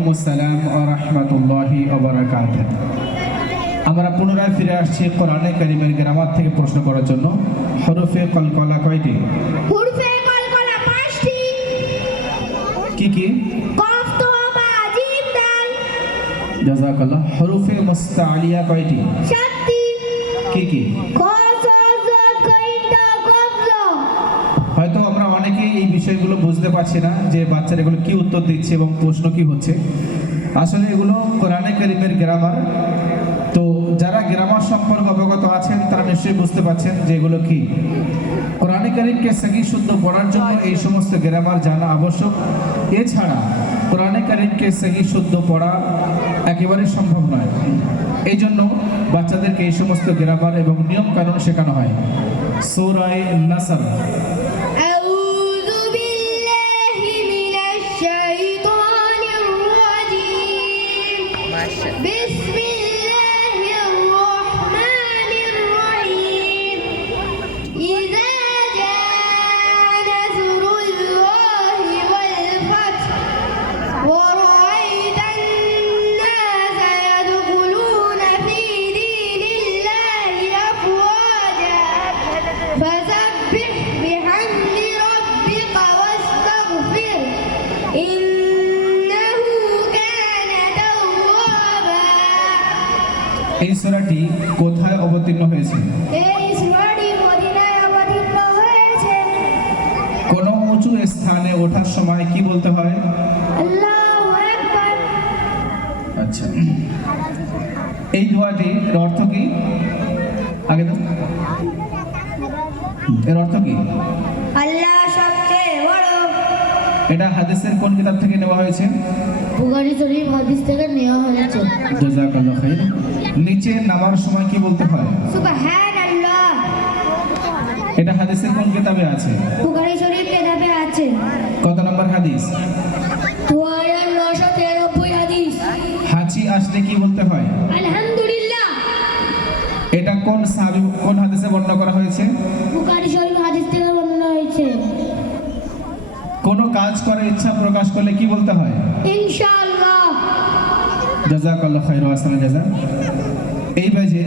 ওয়ালাইকুম আসসালাম ওয়া রাহমাতুল্লাহি ওয়া বারাকাতুহু। আমরা পুনরায় ফিরে আসছি কোরআনে কারীমের গ্রামার থেকে প্রশ্ন করার জন্য। হরফে কলকলা কয়টি? হুরফে কলকলা 5টি। কি কি? কফ তো বা জিম দাল। জাযাকাল্লাহ। হরফে মুস্তাআলিয়া কয়টি? 7টি। কি কি? খ ছ জ কইন ট কফ জ। হয়তো আমরা অনেকেই এই বিষয়গুলো বুঝতে পারছি না যে বাচ্চারা এগুলো কি উত্তর দিচ্ছে এবং প্রশ্ন কি হচ্ছে। আসলে এগুলো কোরআনে কারীমের গ্রামার। তো যারা গ্রামার সম্পর্কে অবগত আছেন তারা নিশ্চয়ই বুঝতে পারছেন যে এগুলো কি। কোরআনে কারীমকে সহি শুদ্ধ পড়ার জন্য এই সমস্ত গ্রামার জানা আবশ্যক। এছাড়া কোরআনে কারীমকে সহি শুদ্ধ পড়া একেবারে সম্ভব নয়। এই জন্য বাচ্চাদেরকে এই সমস্ত গ্রামার এবং নিয়ম কানুন শেখানো হয়। সূরা নাসর। আউযু বিল্লাহি মিনাশ শাইতানির রাজীম। বিসমিল্লাহির রাহমানির রহিম। ইযা জাআ নাসরুল্লাহি ওয়াল ফাth ওয়া রাআইতান নাসা ইয়াদখুলুনা ফী দীনিল্লাহি আফওয়াজা ফাসাব্বিহ বিহামদি রাব্বিকা ওয়াস্তাগফির ইন্নাহু কানা তাওয়াবা। এই সূরাটি কোথায় অবতীর্ণ হয়েছে? এই সূরাটি মদিনায় অবতীর্ণ হয়েছে। কোন উঁচু স্থানে ওঠার সময় কি বলতে হয়? আল্লাহু আকবার। আচ্ছা, এই দোয়াটির অর্থ কি? আগে তো এর অর্থ কি? আল্লাহ সবচেয়ে বড়। এটা হাদিসের কোন কিতাব থেকে নেওয়া হয়েছে? বুখারী শরীফ হাদিস থেকে নেওয়া হয়েছে। জাযাকাল্লাহ খাইর। নিচে নামার সময় কি বলতে হয়? সুবহানাল্লাহ। এটা হাদিসের কোন কিতাবে আছে? বুখারী শরীফ কিতাবে আছে। কত নম্বর হাদিস? 993 হাদিস। হাঁচি আসলে কি বলতে হয়? আলহামদুলিল্লাহ। এটা কোন সাহাবী কোন হাদিসে বর্ণনা করা হয়েছে? বুখারী শরীফ হাদিস থেকে বর্ণনা হয়েছে। কোন কাজ করার ইচ্ছা প্রকাশ করলে কি বলতে হয়? ইনশাআল্লাহ। জাযাকাল্লাহ খাইর ওয়া আহসানা জাযা। এই বাজে